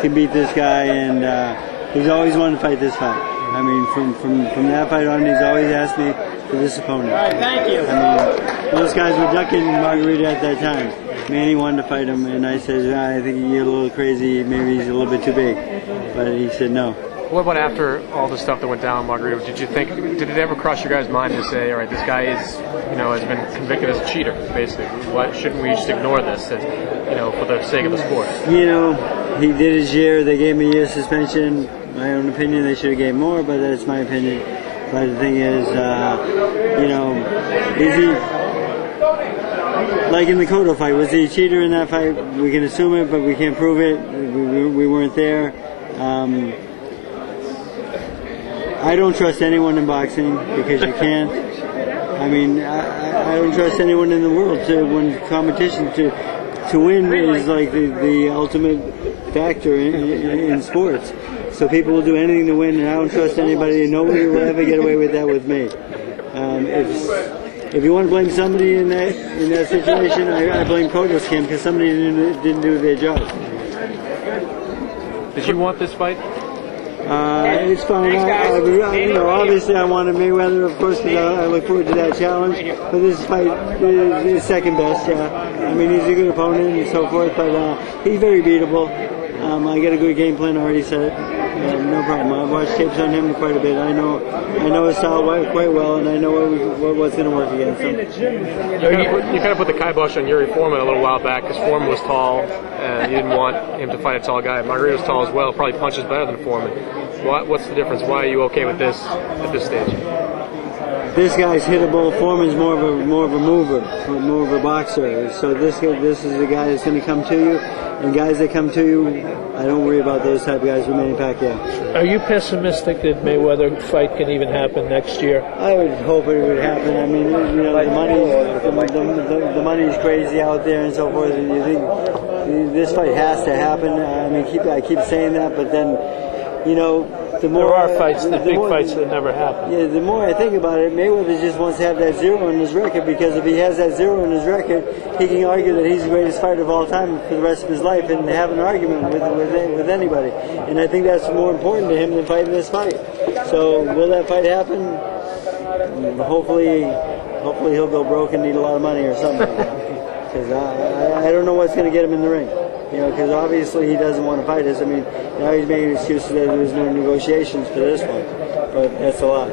can beat this guy, and he's always wanted to fight this fight. I mean, from that fight on, he's always asked me for this opponent. All right, thank you. I mean, those guys were ducking Margarita at that time. Manny wanted to fight him, and I said, I think you're a little crazy. Maybe he's a little bit too big. But he said no. What about after all the stuff that went down, Margarito? Did it ever cross your guys' mind to say, all right, this guy is, has been convicted as a cheater, basically? Why shouldn't we just ignore this, for the sake of the sport? He did his year. They gave him a year suspension. My own opinion, they should have gave more, but that's my opinion. But the thing is, is he, like in the Cotto fight, was he a cheater in that fight? We can assume it, but we can't prove it. We weren't there. I don't trust anyone in boxing because you can't. I mean, I don't trust anyone in the world to win competition. To win is like the ultimate factor in sports. So people will do anything to win, and I don't trust anybody. Nobody will ever get away with that with me. If you want to blame somebody in that situation, I blame Cotto's camp because somebody didn't do their job. Did you want this fight? It's fine. Obviously I wanted Mayweather, of course, because I look forward to that challenge. But this fight is second best. I mean, he's a good opponent and so forth, but he's very beatable. I got a good game plan already set. No problem. I've watched tapes on him quite a bit. I know his style quite well, and I know what's going to work against him. You kind of put the kibosh on Yuri Foreman a little while back because Foreman was tall, and you didn't want him to fight a tall guy. Margarito's tall as well, probably punches better than Foreman. What's the difference? Why are you okay with this at this stage? This guy's hittable. Foreman's more of a mover, more of a boxer. So this is a guy that's going to come to you, and guys that come to you, I don't worry about those type of guys with Manny Pacquiao. Are you pessimistic that Mayweather fight can even happen next year? I would hope it would happen. I mean, the money's crazy out there and so forth, and you think this fight has to happen. I mean, I keep saying that, but then, the more there are fights, the big fights that never happen. Yeah, the more I think about it, Mayweather just wants to have that zero in his record, because if he has that zero in his record, he can argue that he's the greatest fighter of all time for the rest of his life and have an argument with anybody. And I think that's more important to him than fighting this fight. So will that fight happen? Hopefully he'll go broke and need a lot of money or something. Because I don't know what's going to get him in the ring. Because obviously he doesn't want to fight us. I mean, now he's making excuses that there was no negotiations for this one, but that's a lot.